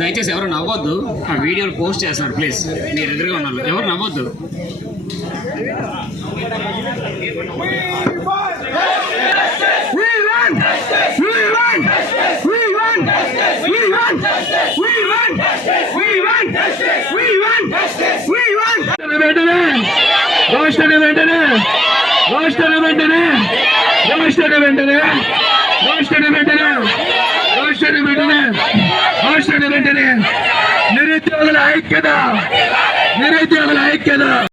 దయచేసి ఎవరు నవ్వద్దు. ఆ వీడియోలు పోస్ట్ చేస్తున్నారు ప్లీజ్. మీరు ఎదురుగా ఉన్నారు, ఎవరు నవ్వద్దు. నిరుద్యోగుల ఐక్యత